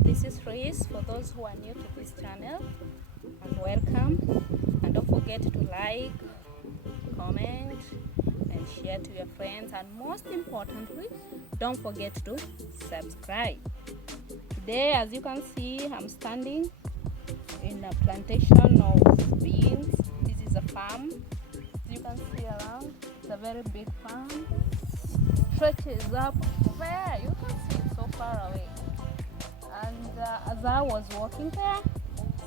This is Reese for those who are new to this channel, and welcome. And don't forget to like, comment and share to your friends, and most importantly, don't forget to subscribe. Today, as you can see, I'm standing in a plantation of beans. This is a farm. As you can see around, it's a very big farm. Stretches up there. You can see it so far away. And as I was walking there,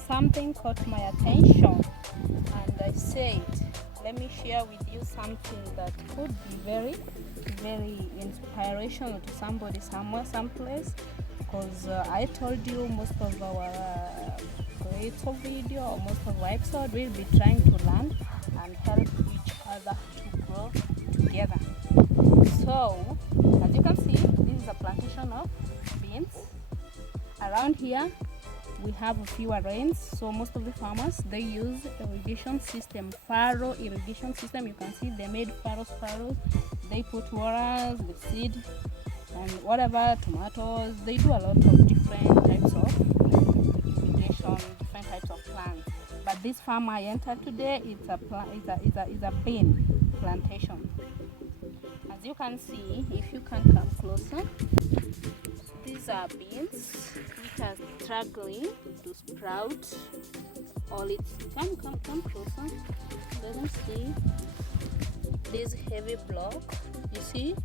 something caught my attention, and I said, let me share with you something that could be very, very inspirational to somebody somewhere, someplace. Because I told you most of our creative video or most of our episode will be trying to learn and help each other to grow together. So, as you can see, this is a plantation of beans. Around here we have a few rains, so most of the farmers, they use irrigation system, furrow irrigation system. You can see they made furrows. They put water, the seed, and whatever, tomatoes. They do a lot of different types of irrigation, different types of plants. But this farm I entered today, it's a bean plantation. As you can see, if you can come closer, these are beans which are struggling to sprout. All it's come closer. Let them see this heavy block. You see,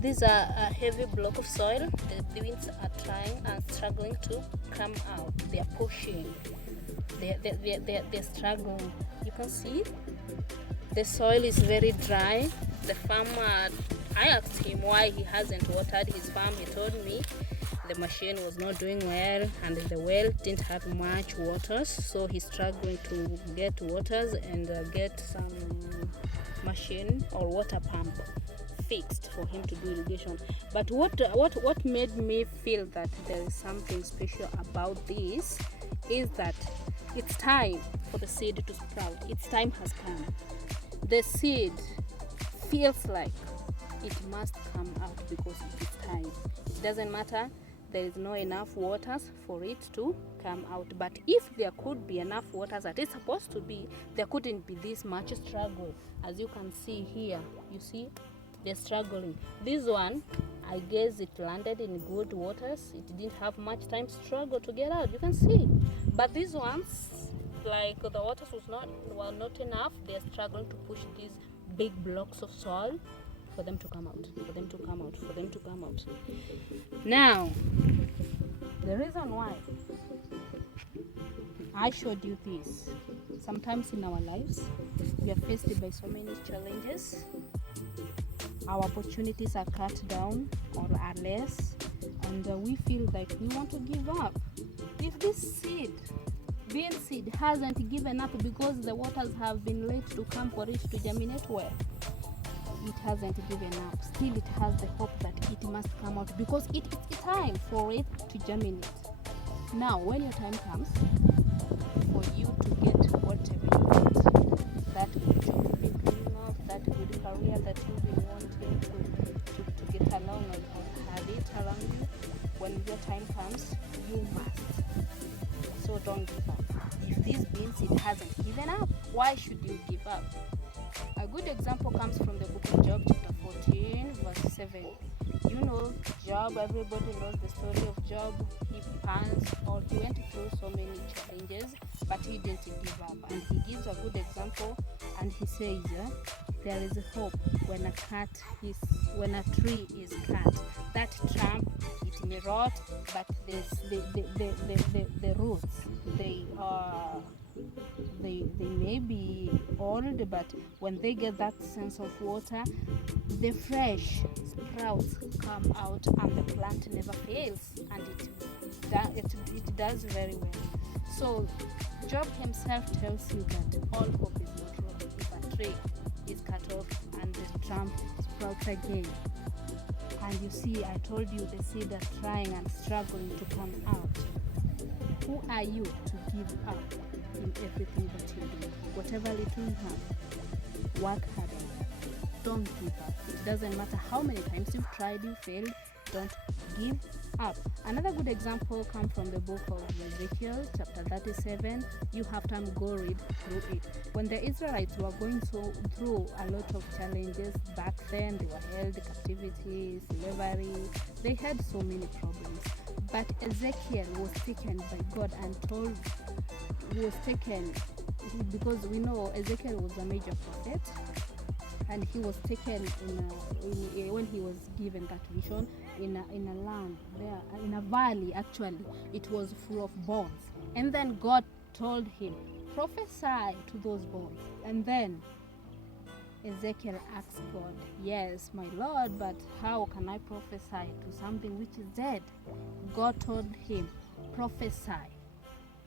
these are a heavy block of soil. The beans are trying and struggling to come out. They are pushing. They're struggling. You can see the soil is very dry. The farmer, I asked him why he hasn't watered his farm. He told me the machine was not doing well and the well didn't have much waters, so he's struggling to get waters and get some machine or water pump fixed for him to do irrigation. But what made me feel that there is something special about this is that it's time for the seed to sprout. Its time has come. The seed feels like it must come out because it is time. It doesn't matter, there is no enough waters for it to come out. But if there could be enough waters that it's supposed to be, there couldn't be this much struggle. As you can see here, you see they're struggling. This one, I guess it landed in good waters. It didn't have much time struggle to get out. You can see. But these ones, like the waters were not enough. They're struggling to push these big blocks of soil for them to come out, for them to come out. Now, the reason why I showed you this, sometimes in our lives we are faced by so many challenges. Our opportunities are cut down or are less, and we feel like we want to give up. If this bean seed hasn't given up because the waters have been late to come for it to germinate well, it hasn't given up. Still, it has the hope that it must come out because it's time for it to germinate. Now, when your time comes for you to get whatever you want, that good job you've been dreaming of, that good career that you've been wanting to get along or have it around you, when your time comes, you must. So don't give up. If this bean seed hasn't given up, why should you give up? A good example comes from the book of Job, chapter 14, verse 7. You know Job, everybody knows the story of Job. He went through so many challenges, but he didn't give up. And he gives a good example, and he says, there is hope when a tree is cut. That trunk, it may rot, but the roots, they may be old, but when they get that sense of water, the fresh sprouts come out and the plant never fails, and it does very well. So Job himself tells you that all hope is not lost if a tree is cut off and the trunk sprouts again. And you see, I told you the seed are trying and struggling to come out. Who are you to give up in everything that you do? Whatever little you have, work hard on it. Don't give up. It doesn't matter how many times you've tried, you failed. don't give up. Another good example comes from the book of Ezekiel, chapter 37. You have time, go read through it. When the Israelites were going through a lot of challenges back then, they were held captivity, slavery, they had so many problems. But Ezekiel was taken by God and because we know Ezekiel was a major prophet, and he was taken when he was given that vision in a land there, in a valley. Actually, it was full of bones, and then God told him, prophesy to those bones. And then Ezekiel asked God, yes, my Lord, but how can I prophesy to something which is dead? God told him, prophesy.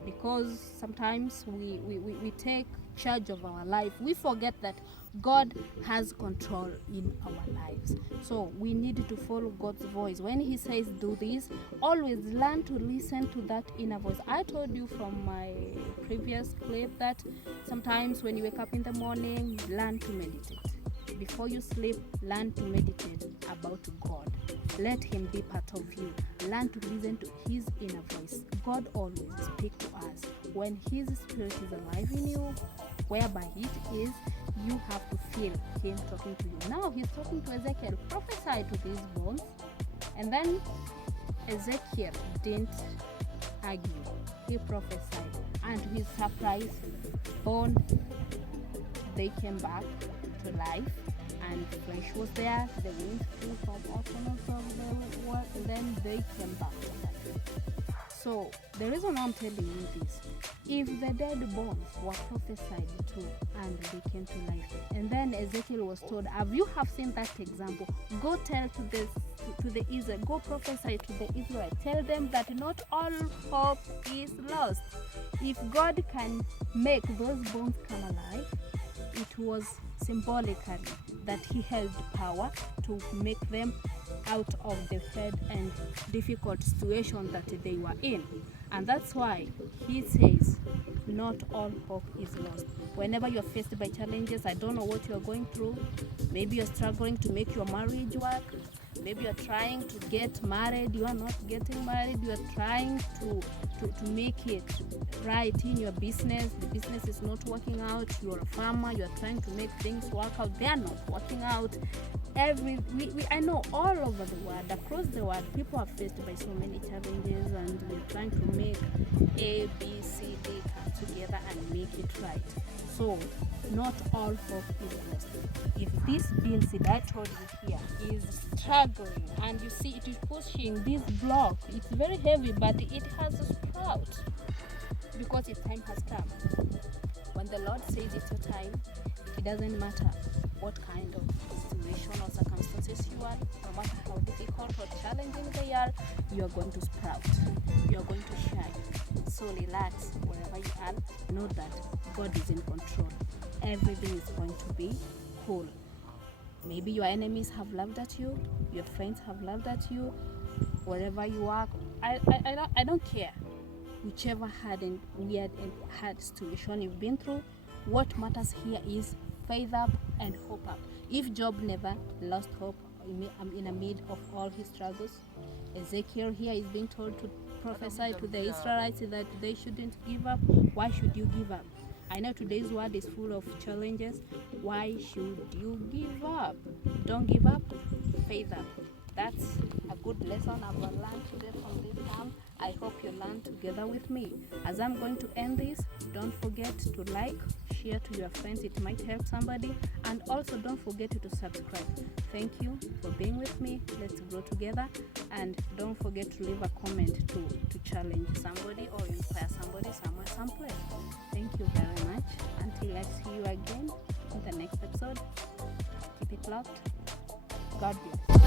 Because sometimes we take charge of our life. We forget that God has control in our lives. So we need to follow God's voice. When he says do this, always learn to listen to that inner voice. I told you from my previous clip that sometimes when you wake up in the morning, learn to meditate. Before you sleep, learn to meditate about God. Let him be part of you. Learn to listen to his inner voice. God always speaks to us. When his spirit is alive in you, whereby it is, you have to feel him talking to you. Now he's talking to Ezekiel, prophesy to these bones. And then Ezekiel didn't argue. He prophesied. And to his surprise, bone, they came back to life, and flesh was there. The wind flew from all corners of the world, and then they came back to life. So the reason I'm telling you this, if the dead bones were prophesied to and they came to life, and then Ezekiel was told, have seen that example? Go tell to the Israel, go prophesy to the Israel, tell them that not all hope is lost. If God can make those bones come alive, it was symbolically that he held power to make them out of the hard and difficult situation that they were in. And that's why he says not all hope is lost. Whenever you're faced by challenges, I don't know what you're going through. Maybe you're struggling to make your marriage work. Maybe you're trying to get married, you are not getting married. You are trying to make it right in your business. The business is not working out. You're a farmer, you're trying to make things work out. They are not working out. I know all over the world, across the world, people are faced by so many challenges, and we're trying to make A, B, C, D come together and make it right. So not all hope is lost. If this bean seed I told you here is struggling, and you see it is pushing this block, it's very heavy, but it has a sprout because its time has come. When the Lord says it's your time, it doesn't matter what kind of situation or circumstances you are, no matter how difficult or challenging they are, you are going to sprout, you are going to shine. So relax wherever you are, know that God is in control. Everything is going to be cool. Maybe your enemies have laughed at you, your friends have laughed at you, wherever you are. I don't care. Whichever hard and weird and hard situation you've been through, what matters here is faith up and hope up. If Job never lost hope in the mid of all his struggles, Ezekiel here is being told to prophesy to the Israelites that they shouldn't give up. Why should you give up? I know today's world is full of challenges. Why should you give up? Don't give up, faith up. That's a good lesson I've learned today from this camp. I hope you learn together with me. As I'm going to end this, don't forget to like, share to your friends. It might help somebody. And also don't forget to subscribe. Thank you for being with me. Let's grow together. And don't forget to leave a comment to challenge somebody or inspire somebody somewhere, someplace. Thank you very much. Until I see you again in the next episode, keep it locked. God bless.